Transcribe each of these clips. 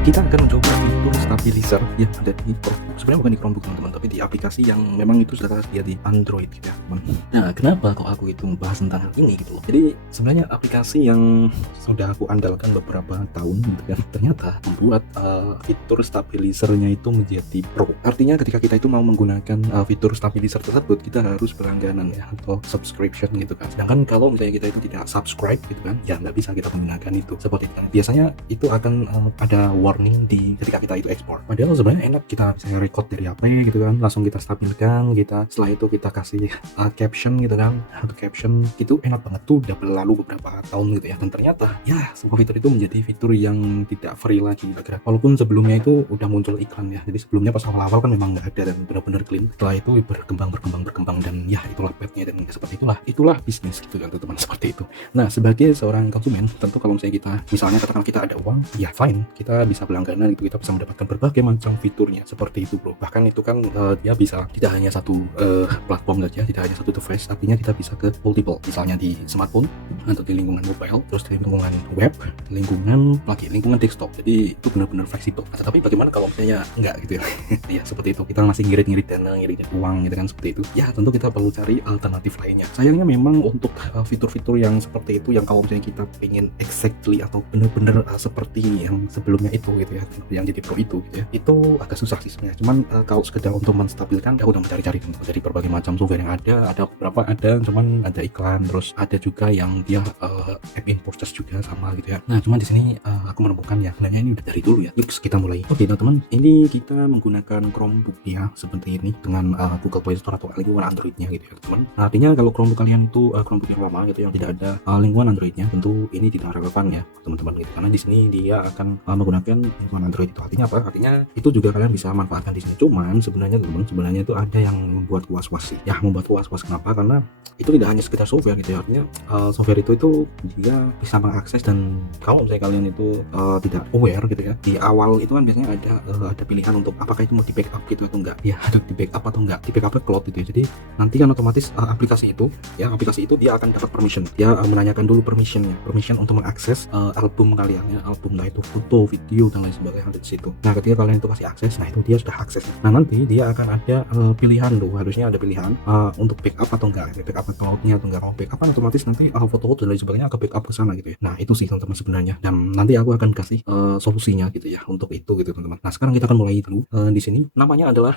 kita akan mencoba fitur stabilizer yang ada di Chromebook. Sebenarnya bukan di Chromebook teman-teman, tapi di aplikasi yang memang itu sudah tersedia di Android gitu ya teman. Nah, kenapa kok aku itu membahas tentang hal ini gitu loh. Jadi sebenarnya aplikasi yang sudah aku andalkan beberapa tahun gitu kan, ternyata membuat fitur stabilizernya itu menjadi pro. Artinya ketika kita itu mau menggunakan fitur stabilizer tersebut, kita harus berlangganan ya, atau subscription gitu kan. Sedangkan kalau misalnya kita itu tidak subscribe gitu kan, ya nggak bisa kita menggunakan itu. Seperti itu kan. Biasanya itu akan ada warning di ketika kita itu ekspor. Padahal sebenarnya enak, kita bisa record dari HP gitu kan, langsung kita stabilkan, kita setelah itu kita kasih caption gitu kan, atau caption gitu, enak banget tuh. Udah berlalu beberapa tahun gitu ya, dan ternyata ya sebuah fitur itu menjadi fitur yang tidak free lagi kira-kira. Walaupun sebelumnya itu udah muncul iklan ya, jadi sebelumnya pas awal-awal kan memang nggak ada dan benar-benar clean. Setelah itu berkembang dan ya itulah petnya, dan seperti itulah bisnis gitu kan teman-teman, seperti itu. Nah, sebagai seorang konsumen, tentu kalau misalnya katakan kita ada uang, ya fine, kita bisa berlangganan gitu, kita bisa mendapatkan berbagai macam fiturnya seperti itu bro. Bahkan itu kan dia bisa tidak hanya satu platform saja, tidak hanya satu device, artinya kita bisa ke multiple, misalnya di smartphone atau di lingkungan mobile, terus di lingkungan web, lingkungan desktop. Jadi itu benar-benar fleksibel. Nah, tetapi bagaimana kalau misalnya enggak gitu ya? Ya seperti itu, kita masih ngirit-ngirit dana, ngirit uang gitu kan, seperti itu. Ya tentu kita perlu cari alternatif lainnya. Sayangnya memang untuk fitur-fitur yang seperti itu, yang kalau misalnya kita ingin exactly atau benar-benar seperti yang sebelumnya itu gitu ya, yang jadi pro itu gitu ya, itu agak susah sih sebenarnya. Cuman kalau sekedar untuk menstabilkan, ya udah mencari-cari dari berbagai macam software yang ada beberapa cuman ada iklan, terus ada juga yang dia app in process juga sama gitu ya. Nah, cuman di sini aku menemukan ya, sebenarnya ini udah dari dulu ya. Yuk kita mulai. Oke teman-teman, ini kita menggunakan Chromebook ya, seperti ini dengan Google Play Store atau lingkungan Androidnya gitu ya teman. Nah, artinya kalau Chromebook kalian itu Chromebook yang lama gitu, yang tidak ada lingkungan Androidnya, tentu ini tidak relevan ya teman-teman gitu, karena di sini dia akan menggunakan lingkungan Android. Itu artinya apa? Artinya itu juga kalian bisa manfaatkan di sini. Cuman sebenarnya teman-teman, sebenarnya itu ada yang membuat was-was sih ya, membuat was-was. Kenapa? Karena itu tidak hanya sekedar software gitu ya, artinya software itu dia bisa mengakses, dan kalau misalnya kalian itu tidak aware gitu ya, di awal itu kan biasanya ada pilihan untuk apakah itu mau di backup gitu atau enggak ya, ada di backup atau enggak, di backup ke cloud gitu ya. Jadi nanti kan otomatis aplikasi itu dia akan dapat permission, dia menanyakan dulu permission untuk mengakses album kalian ya, album entah itu foto, video dan lain sebagainya ada di situ. Nah, ketika kalian itu kasih akses, nah itu dia sudah akses. Nah, nanti dia akan ada pilihan tuh, harusnya ada pilihan untuk backup atau enggak, backup ke cloudnya atau enggak. Kalau backup kan otomatis nanti foto-foto dan lain sebagainya akan backup ke sana gitu ya. Nah, itu sih teman-teman sebenarnya, dan nanti aku akan kasih solusinya gitu ya untuk itu gitu teman-teman. Nah, sekarang kita akan mulai dulu. Di sini namanya adalah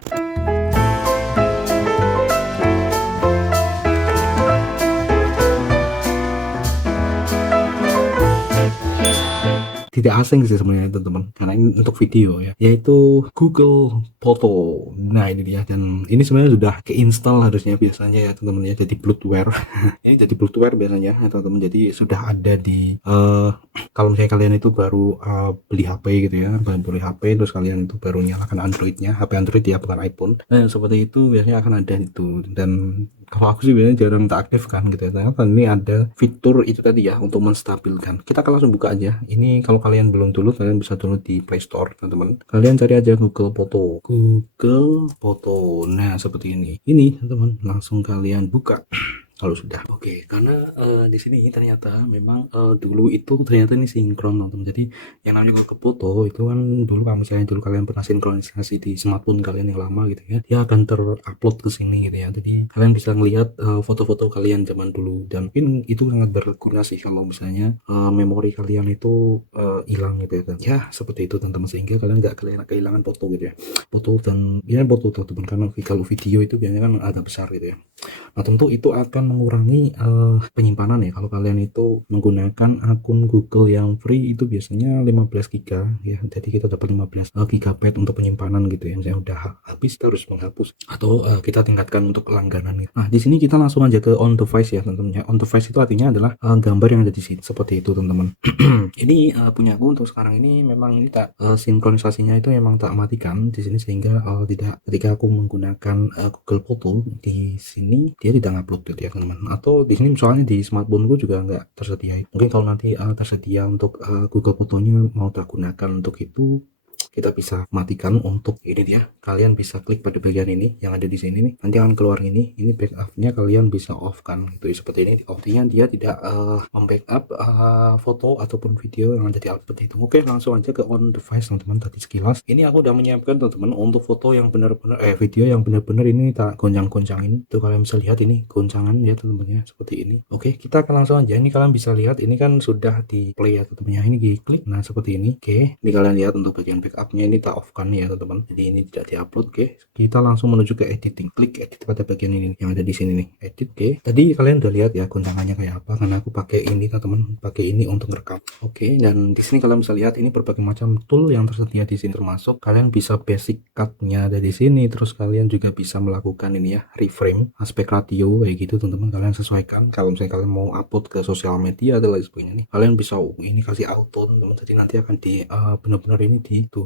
tidak asing sih sebenarnya teman-teman, karena ini untuk video ya, yaitu Google Photo. Nah, ini dia, dan ini sebenarnya sudah keinstall harusnya biasanya ya teman-teman ya, jadi bloatware. Ini jadi bloatware biasanya ya teman-teman, jadi sudah ada di kalau misalnya kalian itu baru beli HP gitu ya, beli HP terus kalian itu baru nyalakan Androidnya, HP Android ya, bukan iPhone. Nah, seperti itu biasanya akan ada itu, dan kalau aku sih biasanya jarang tak aktifkan gitu ya. Ternyata ini ada fitur itu tadi ya, untuk menstabilkan. Kita akan langsung buka aja. Ini kalau kalian belum dulu, kalian bisa download di Play Store teman-teman. Kalian cari aja Google Photo. Nah, seperti ini teman-teman, langsung kalian buka kalau sudah. Oke, karena di sini ternyata memang dulu itu ternyata ini sinkron teman-teman. Jadi yang namanya Google Photo itu kan dulu, kalau misalnya dulu kalian pernah sinkronisasi di smartphone kalian yang lama gitu ya, dia akan terupload ke sini gitu ya. Jadi kalian bisa ngelihat foto-foto kalian zaman dulu, dan mungkin itu sangat berguna sih kalau misalnya memori kalian itu hilang gitu ya. Ya seperti itu teman-teman, sehingga kalian nggak kehilangan foto gitu ya. Foto teman-teman, karena kalau video itu biasanya kan agak besar gitu ya. Nah, tentu itu akan mengurangi penyimpanan ya. Kalau kalian itu menggunakan akun Google yang free, itu biasanya 15 GB ya. Jadi kita dapat 15 GB untuk penyimpanan gitu ya. Misalnya udah habis, kita harus menghapus atau kita tingkatkan untuk langganan gitu. Nah, di sini kita langsung aja ke on device ya teman-teman. On device itu artinya adalah gambar yang ada di sini seperti itu teman-teman. Ini punya aku untuk sekarang ini, memang ini tak sinkronisasinya itu memang tak matikan di sini, sehingga tidak, ketika aku menggunakan Google Photo di sini dia tidak ngupload gitu ya teman-teman. Atau di sini soalnya di smartphone gue juga nggak tersedia. Mungkin kalau nanti tersedia untuk Google Fotonya mau tergunakan untuk itu, kita bisa matikan untuk ini dia. Kalian bisa klik pada bagian ini yang ada di sini nih, nanti akan keluar ini backupnya kalian bisa off kan gitu ya, seperti ini. Artinya dia tidak membackup foto ataupun video yang ada di output itu. Oke, langsung aja ke on device teman-teman. Tadi sekilas ini aku udah menyiapkan teman-teman untuk foto yang benar-benar video yang benar-benar ini tak goncang-goncangin tuh. Kalian bisa lihat ini goncangan ya teman-teman ya, seperti ini. Oke, kita akan langsung aja. Ini kalian bisa lihat ini kan sudah di play ya teman-teman ya, ini diklik nah seperti ini. Oke, ini kalian lihat untuk bagian backupnya ini tak off kan ya teman-teman, jadi ini tidak diupload. Oke, kita langsung menuju ke editing, klik edit pada bagian ini yang ada di sini nih, edit. Oke, tadi kalian udah lihat ya goncangannya kayak apa, karena aku pakai ini teman-teman, pakai ini untuk ngerekam. Oke, dan di sini kalian bisa lihat ini berbagai macam tool yang tersedia di sini, termasuk kalian bisa basic cut-nya ada di sini, terus kalian juga bisa melakukan ini ya, reframe, aspek ratio kayak gitu teman-teman. Kalian sesuaikan kalau misalnya kalian mau upload ke sosial media dan lain sebagainya nih, kalian bisa ini kasih auto teman-teman, jadi nanti akan di benar-benar ini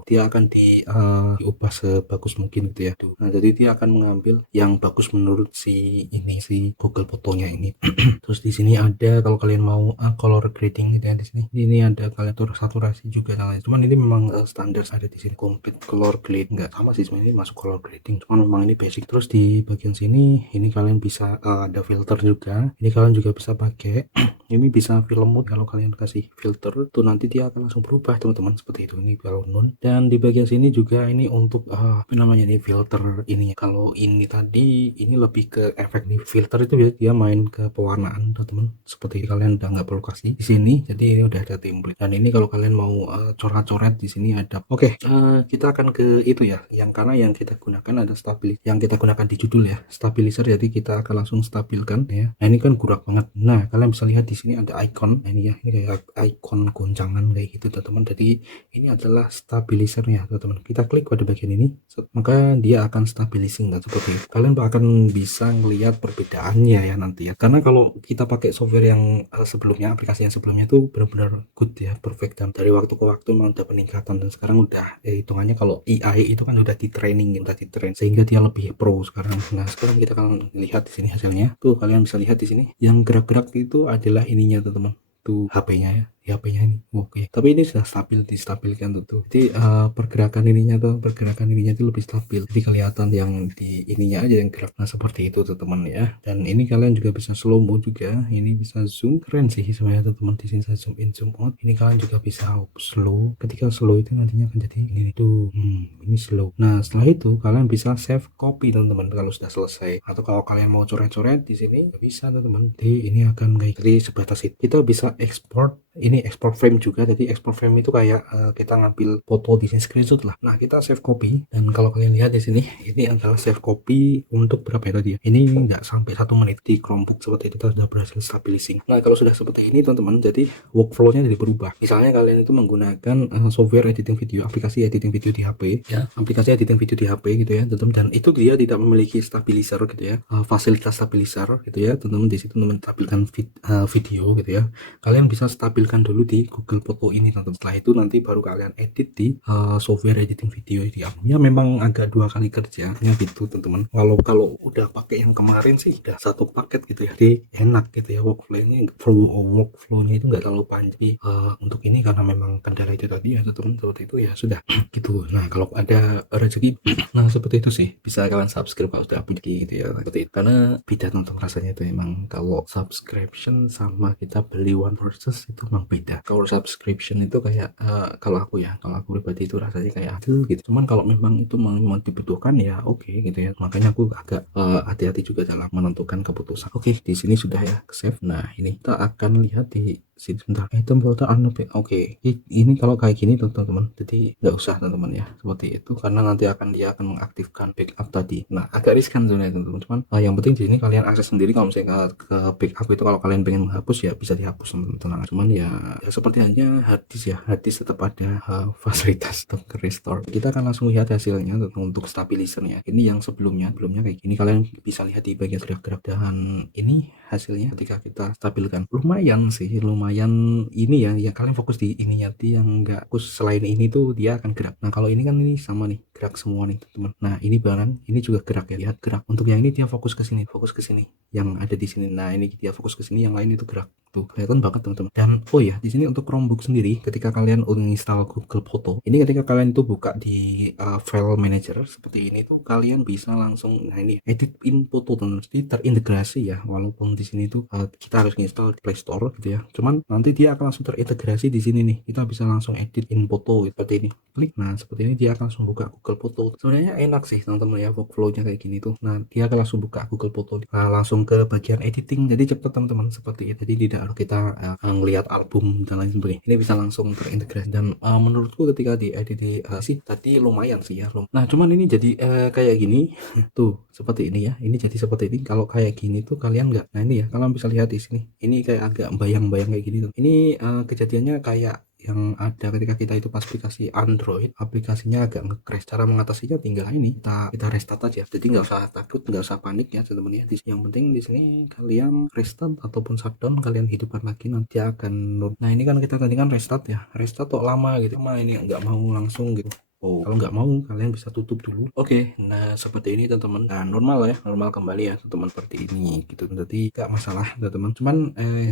dia akan diubah sebagus mungkin gitu ya tuh. Nah, jadi dia akan mengambil yang bagus menurut si Google fotonya ini. Terus di sini ada kalau kalian mau color grading gitu ya, di sini ini ada kalian saturasi juga dan lain. Cuman ini memang standar ada di sini, complete color grade, nggak sama sih sebenarnya, ini masuk color grading, cuman memang ini basic. Terus di bagian sini ini kalian bisa ada filter juga, ini kalian juga bisa pakai ini bisa film mode. Kalau kalian kasih filter tuh nanti dia akan langsung berubah teman-teman, seperti itu. Ini kalau non. Dan di bagian sini juga ini untuk apa namanya, ini filter ini. Kalau ini tadi ini lebih ke efek. Nih filter itu dia main ke pewarnaan teman-teman, seperti kalian udah nggak perlu kasih di sini, jadi ini udah ada template. Dan ini kalau kalian mau coret-coret di sini ada. Oke, kita akan ke itu ya, yang karena yang kita gunakan ada yang kita gunakan di judul ya, stabilizer. Jadi kita akan langsung stabilkan ya. Nah, ini kan gurak banget. Nah, kalian bisa lihat di sini ada icon. Nah, ini ya, ini kayak icon goncangan kayak gitu teman-teman. Jadi ini adalah stabilizernya teman-teman. Kita klik pada bagian ini, maka dia akan stabilizing dan seperti itu. Kalian akan bisa ngelihat perbedaannya ya nanti ya. Karena kalau kita pakai software yang sebelumnya, aplikasi yang sebelumnya itu benar-benar good ya, perfect, dan dari waktu ke waktu memang ada peningkatan. Dan sekarang udah hitungannya kalau AI itu kan udah di training, sehingga dia lebih pro sekarang. Nah, sekarang kita akan lihat di sini hasilnya. Tuh kalian bisa lihat di sini yang gerak-gerak itu adalah ininya teman-teman. Tuh HP-nya ya, di HP-nya ini. Oke. Tapi ini sudah distabilkan tuh. Jadi pergerakan ininya itu lebih stabil. Jadi kelihatan yang di ininya aja yang gerak. Nah, seperti itu teman-teman ya. Dan ini kalian juga bisa slow mo juga. Ini bisa zoom, keren sih sebenarnya teman-teman. Di sini saya zoom in, zoom out. Ini kalian juga bisa slow. Ketika slow itu nantinya akan jadi ini tuh. Ini slow. Nah, setelah itu kalian bisa save copy teman-teman kalau sudah selesai. Atau kalau kalian mau coret-coret di sini bisa teman-teman. Jadi ini akan kayak jadi sebatas itu. Kita bisa export, ini export frame juga. Jadi export frame itu kayak kita ngambil foto di sini, screenshot lah. Nah, kita save copy, dan kalau kalian lihat di sini ini adalah save copy untuk berapa ya tadi ya, ini nggak sampai 1 menit di Chromebook seperti itu, kita sudah berhasil stabilizing. Nah, kalau sudah seperti ini teman-teman, jadi workflow-nya jadi berubah. Misalnya kalian itu menggunakan software editing video, aplikasi editing video di HP ya, aplikasi editing video di HP gitu ya teman-teman, dan itu dia tidak memiliki stabilizer gitu ya, fasilitas stabilizer gitu ya teman-teman. Di situ teman tampilkan video gitu ya, kalian bisa stabilkan dulu di Google Foto ini teman-teman. Setelah itu nanti baru kalian edit di software editing video di ya. Memang agak 2 kali kerjanya gitu teman-teman. Kalau udah pakai yang kemarin sih udah satu paket gitu ya, jadi enak gitu ya, workflow-nya itu nggak terlalu panjang. Untuk ini karena memang kendala itu tadi ya teman-teman, seperti itu ya sudah gitu. Nah, kalau ada rezeki nah seperti itu sih, bisa kalian subscribe kalau sudah punya gitu ya, seperti itu. Karena beda teman-teman rasanya itu emang, kalau subscription sama kita beli one versus itu memang beda. Kalau subscription itu kayak kalau aku pribadi itu rasanya kayak adil gitu. Cuman kalau memang itu memang dibutuhkan ya oke gitu ya. Makanya aku agak hati-hati juga dalam menentukan keputusan. Oke, di sini sudah ya save. Nah, ini kita akan lihat di sini sebentar, item filter unlock. Oke, ini kalau kayak gini teman-teman, jadi nggak usah teman-teman ya seperti itu, karena nanti dia akan mengaktifkan backup tadi. Nah, agak riskan sebenarnya teman-teman, cuman yang penting di sini kalian akses sendiri. Kalau misalnya ke backup itu, kalau kalian pengen menghapus ya bisa dihapus teman-teman. Cuman ya seperti aja hard disk tetap ada fasilitas untuk restore. Kita akan langsung lihat hasilnya untuk stabilizernya. Ini yang sebelumnya kayak gini, kalian bisa lihat di bagian gerak-gerak, dan ini hasilnya ketika kita stabilkan. Lumayan ini ya kalian fokus di ininya, yang enggak fokus selain ini tuh dia akan gerak. Nah, kalau ini kan ini sama nih gerak semua nih teman. Nah ini barang ini juga gerak ya, lihat gerak. Untuk yang ini dia fokus ke sini, yang ada di sini. Nah ini dia fokus ke sini, yang lain itu gerak. Tuh kelihatan banget teman-teman. Dan oh ya, di sini untuk Chromebook sendiri, ketika kalian uninstall Google Photo, ini ketika kalian itu buka di file manager seperti ini tuh kalian bisa langsung, nah ini edit in foto teman-teman. Jadi terintegrasi ya, walaupun di sini tuh kita harus install di Play Store gitu ya. Cuman nanti dia akan langsung terintegrasi di sini nih. Kita bisa langsung edit in foto seperti ini. Klik, nah seperti ini dia akan langsung buka Google Photo. Sebenarnya enak sih teman-teman ya, workflow-nya kayak gini tuh. Nah dia akan langsung buka Google Photo, langsung ke bagian editing, jadi cepet teman-teman seperti itu. Jadi tidak harus kita ngelihat album dan lain sebagainya. Ini bisa langsung terintegrasi dan menurutku ketika diedit sih tadi lumayan sih ya. Nah cuman ini jadi kayak gini tuh seperti ini ya. Ini jadi seperti ini. Kalau kayak gini tuh kalian nggak. Nah ini ya, kalian bisa lihat di sini. Ini kayak agak bayang-bayang kayak gini tuh. Ini kejadiannya kayak yang ada ketika kita itu pas aplikasi Android, aplikasinya agak nge-crash. Cara mengatasinya tinggal ini, kita restart aja. Jadi nggak usah takut, nggak usah panik ya teman-teman ya. Yang penting di sini kalian restart ataupun shutdown, kalian hidupkan lagi, nanti akan nah ini kan kita tadi kan restart ya, restart kok lama gitu, ini nggak mau langsung gitu. Oh, kalau nggak mau kalian bisa tutup dulu. Oke, nah seperti ini teman-teman. Nah normal ya, normal kembali ya teman-teman, seperti ini gitu. Jadi nggak masalah teman-teman. Cuman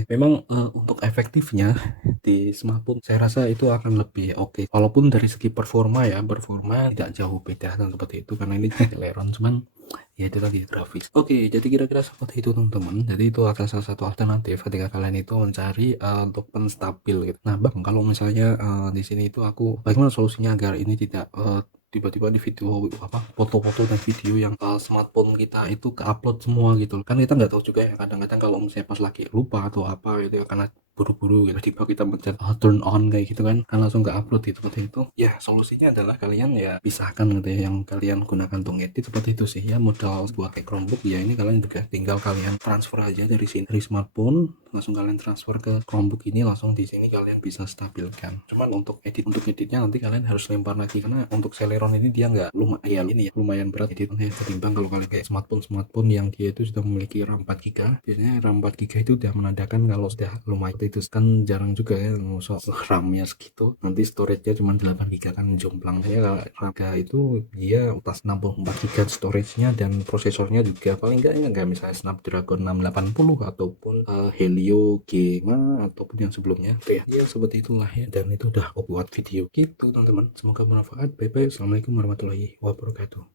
memang untuk efektifnya di smartphone saya rasa itu akan lebih oke. Walaupun dari segi performa ya, performa tidak jauh beda dan seperti itu, karena ini Celeron. Cuman ya itu tadi grafis. Oke, jadi kira-kira seperti itu teman-teman. Jadi itu adalah salah satu alternatif ketika kalian itu mencari untuk penstabil gitu. Nah bang, kalau misalnya di sini itu aku bagaimana solusinya agar ini tidak tiba-tiba di video foto-foto dan video yang smartphone kita itu ke upload semua gitu kan, kita nggak tahu juga ya, kadang-kadang kalau misalnya pas lagi lupa atau apa gitu ya, karena buru-buru gitu, tiba kita mencet turn on kayak gitu kan langsung ke upload gitu, seperti itu ya. Solusinya adalah kalian ya pisahkan gitu ya, yang kalian gunakan untuk edit seperti itu sih ya. Modal buat kayak Chromebook ya, ini kalian juga tinggal kalian transfer aja dari sini, dari smartphone langsung kalian transfer ke Chromebook ini, langsung di sini kalian bisa stabilkan. Cuman untuk editnya nanti kalian harus lempar lagi, karena untuk Celeron ini dia nggak lumayan ini ya, lumayan berat editnya ketimbang kalau kalian kayak smartphone yang dia itu sudah memiliki RAM 4 GB. Biasanya RAM 4 GB itu udah menandakan kalau sudah lumayan, itu kan jarang juga ya ngusok RAM-nya segitu, nanti storage-nya cuma 8 GB kan jomplang. Saya kalau harga itu dia atas 64 GB storage-nya, dan prosesornya juga paling enggak misalnya Snapdragon 680 ataupun Helio G5 ataupun yang sebelumnya ya seperti itulah ya. Dan itu udah aku buat video gitu teman-teman, semoga bermanfaat. Bye bye, assalamualaikum warahmatullahi wabarakatuh.